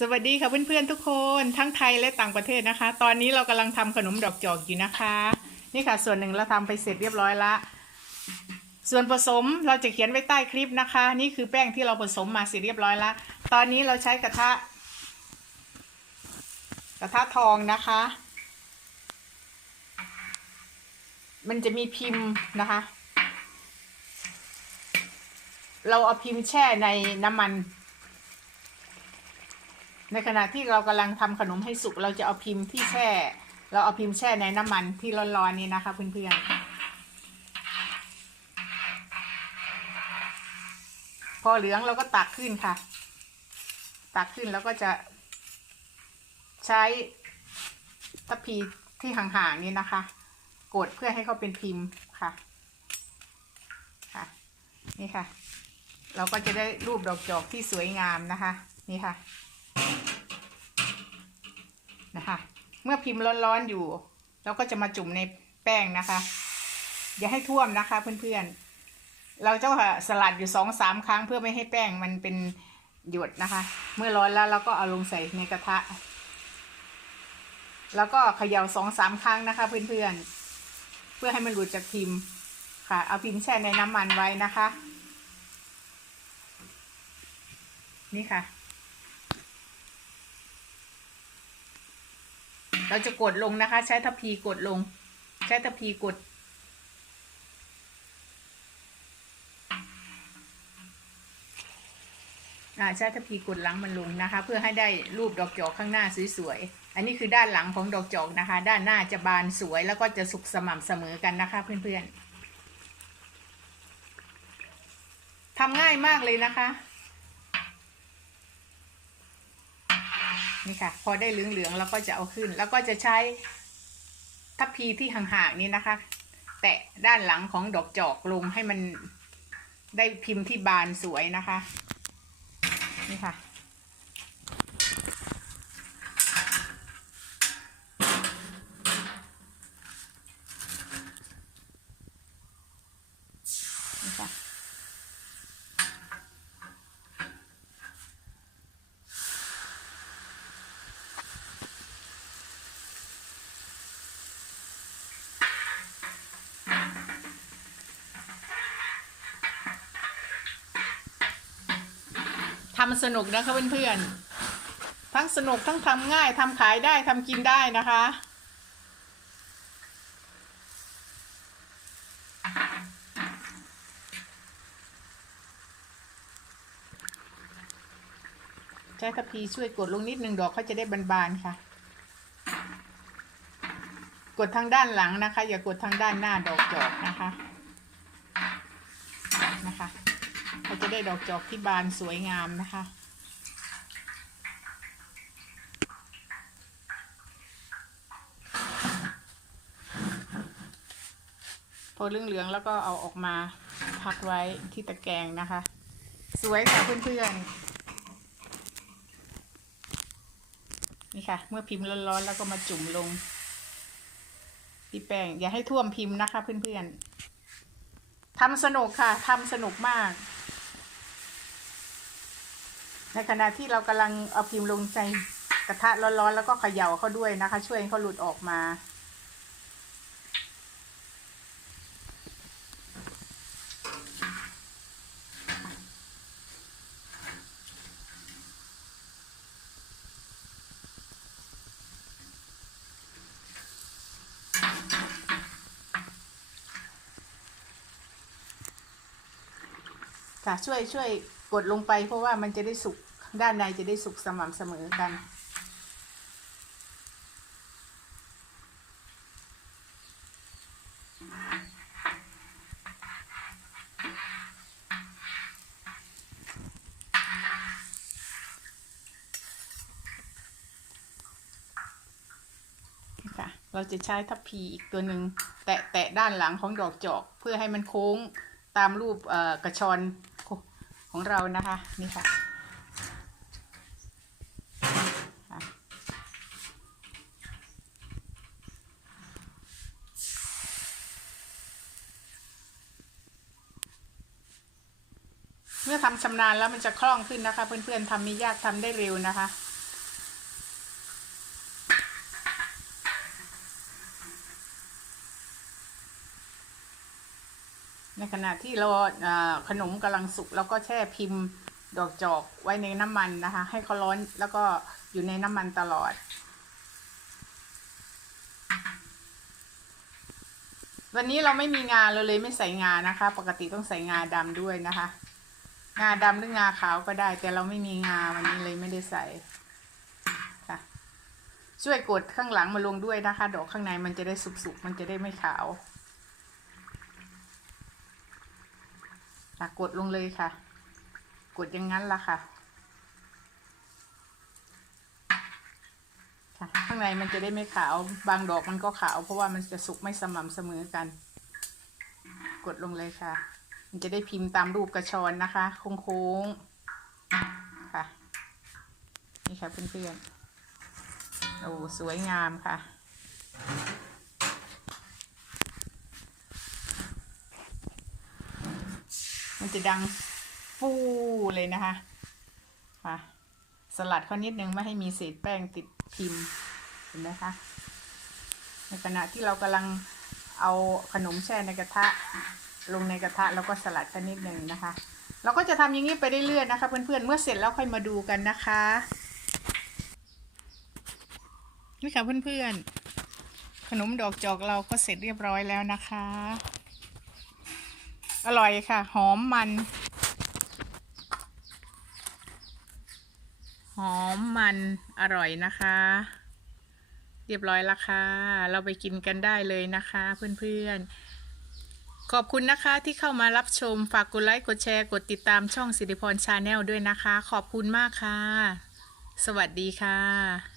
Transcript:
สวัสดีค่ะเพื่อนๆทุกคนทั้งไทยและต่างประเทศนะคะ ตอนนี้เรากำลังทำขนมดอกจอกอยู่นะคะ นี่ค่ะ ส่วนหนึ่งเราทำไปเสร็จเรียบร้อยละ ส่วนผสมเราจะเขียนไว้ใต้คลิปนะคะ นี่คือแป้งที่เราผสมมาเสร็จเรียบร้อยละ ตอนนี้เราใช้กระทะ กระทะทองนะคะ มันจะมีพิมพ์นะคะ เราเอาพิมพ์แช่ในน้ำมัน ในขณะที่เรากำลังทำขนมให้สุกเราจะเอาพิมพ์ที่แช่ เราเอาพิมพ์แช่ในน้ำมันที่ร้อนๆนี้นะคะเพื่อนๆพอเหลืองเราก็ตักขึ้นค่ะ ตักขึ้นแล้วก็จะใช้ทัพพีที่ห่างๆนี้นะคะ กดเพื่อให้เขาเป็นพิมพ์ค่ะค่ะ นี่ค่ะ เราก็จะได้รูปดอกจอกที่สวยงามนะคะ นี่ค่ะ นะคะ เมื่อพิมพ์ร้อนๆอยู่เราก็จะมาจุ่มในแป้งนะคะ อย่าให้ท่วมนะคะเพื่อนๆ เราจะสลัดอยู่สองสามครั้งเพื่อไม่ให้แป้งมันเป็นหยดนะคะ เมื่อร้อนแล้วเราก็เอาลงใส่ในกระทะ แล้วก็เขย่าสองสามครั้งนะคะ เพื่อนๆ เพื่อให้มันหลุดจากพิมพ์ค่ะ เอาพิมพ์แช่ในน้ำมันไว้นะคะ นี่ค่ะ เราจะกดลงนะคะ ใช้ทัพพีกดลง ใช้ทัพพีกด ใช้ทัพพีกดหลังมันลงนะคะ เพื่อให้ได้รูปดอกจอกข้างหน้าสวยๆ อันนี้คือด้านหลังของดอกจอกนะคะ ด้านหน้าจะบานสวยแล้วก็จะสุกสม่ำเสมอกันนะคะ เพื่อนๆทำง่ายมากเลยนะคะ นี่ค่ะ พอได้เหลืองๆแล้วก็จะเอาขึ้น แล้วก็จะใช้ทัพพีที่ห่างๆนี้นะคะ แตะด้านหลังของดอกจอกลงให้มันได้พิมพ์ที่บานสวยนะคะ นี่ค่ะ ทำสนุกนะคะเพื่อนๆ ทั้งสนุกทั้งทำง่ายทำขายได้ทำกินได้นะคะ ใช้ทัพพีช่วยกดลงนิดนึงดอกเขาจะได้บานๆค่ะ กดทางด้านหลังนะคะ อย่ากดทางด้านหน้าดอกจอกนะคะนะคะ เขาจะได้ดอกจอกที่บานสวยงามนะคะ พอเหลืองๆแล้วก็เอาออกมาพักไว้ที่ตะแกรงนะคะ สวยค่ะเพื่อนๆ นี่ค่ะ เมื่อพิมพ์ร้อนๆแล้วก็มาจุ่มลงที่แป้งอย่าให้ท่วมพิมพ์นะคะเพื่อนๆทำสนุกค่ะทำสนุกมาก ในขณะที่เรากำลังเอาพิมพ์ลงใจกระทะร้อนๆแล้วก็เขย่าเขาด้วยนะคะ ช่วยให้เขาหลุดออกมา ค่ะช่วยช่วยกดลงไปเพราะว่ามันจะได้สุก ด้านในจะได้สุกสม่ำเสมอกันค่ะเราจะใช้ทัพพีอีกตัวหนึ่งแตะแตะด้านหลังของดอกจอก เพื่อให้มันโค้งตามรูปกระชอนของเรานะคะ นี่ค่ะ มื่อทำชำนาญแล้วมันจะคล่องขึ้นนะคะ เพื่อนๆทำไม่ยากทำได้เร็วนะคะในขณะที่เราขนมกำลังสุกแล้วก็แช่พิมพ์ดอกจอกไว้ในน้ำมันนะคะ ให้เขาร้อนแล้วก็อยู่ในน้ำมันตลอด วันนี้เราไม่มีงาเราเลยไม่ใส่งานะคะ ปกติต้องใส่งาดำด้วยนะคะ งาดำหรืองาขาวก็ได้ แต่เราไม่มีงาวันนี้เลยไม่ได้ใส่ค่ะ ช่วยกดข้างหลังมาลงด้วยนะคะ ดอกข้างในมันจะได้สุกๆมันจะได้ไม่ขาวค่ะกดลงเลยค่ะ กดอย่างนั้นละค่ะค่ะ ข้างในมันจะได้ไม่ขาว บางดอกมันก็ขาว เพราะว่ามันจะสุกไม่สม่ำเสมอกัน กดลงเลยค่ะ มันจะได้พิมพ์ตามรูปกระชอนนะคะ โค้งๆค่ะ นี่ค่ะเพื่อนๆโอ้สวยงามค่ะมันจะดังฟูเลยนะคะค่ะสลัดเขานิดนึงไม่ให้มีเศษแป้งติดพิมพ์เห็นไหมคะ ในขณะที่เรากำลังเอาขนมแช่ในกระทะ ลงในกระทะแล้วก็สลัดกันนิดหนึ่งนะคะ เราก็จะทำอย่างนี้ไปเรื่อยๆนะคะ เพื่อนๆเมื่อเสร็จแล้วค่อยมาดูกันนะคะนี่ค่ะเพื่อนๆ ขนมดอกจอกเราก็เสร็จเรียบร้อยแล้วนะคะ อร่อยค่ะ หอมมัน หอมมันอร่อยนะคะ เรียบร้อยล้วค่ะ เราไปกินกันได้เลยนะคะ เพื่อนๆ ขอบคุณนะคะที่เข้ามารับชม ฝากกดไลค์ กดแชร์ กดติดตามช่องสิริพรชาแนลด้วยนะคะ ขอบคุณมากค่ะ สวัสดีค่ะ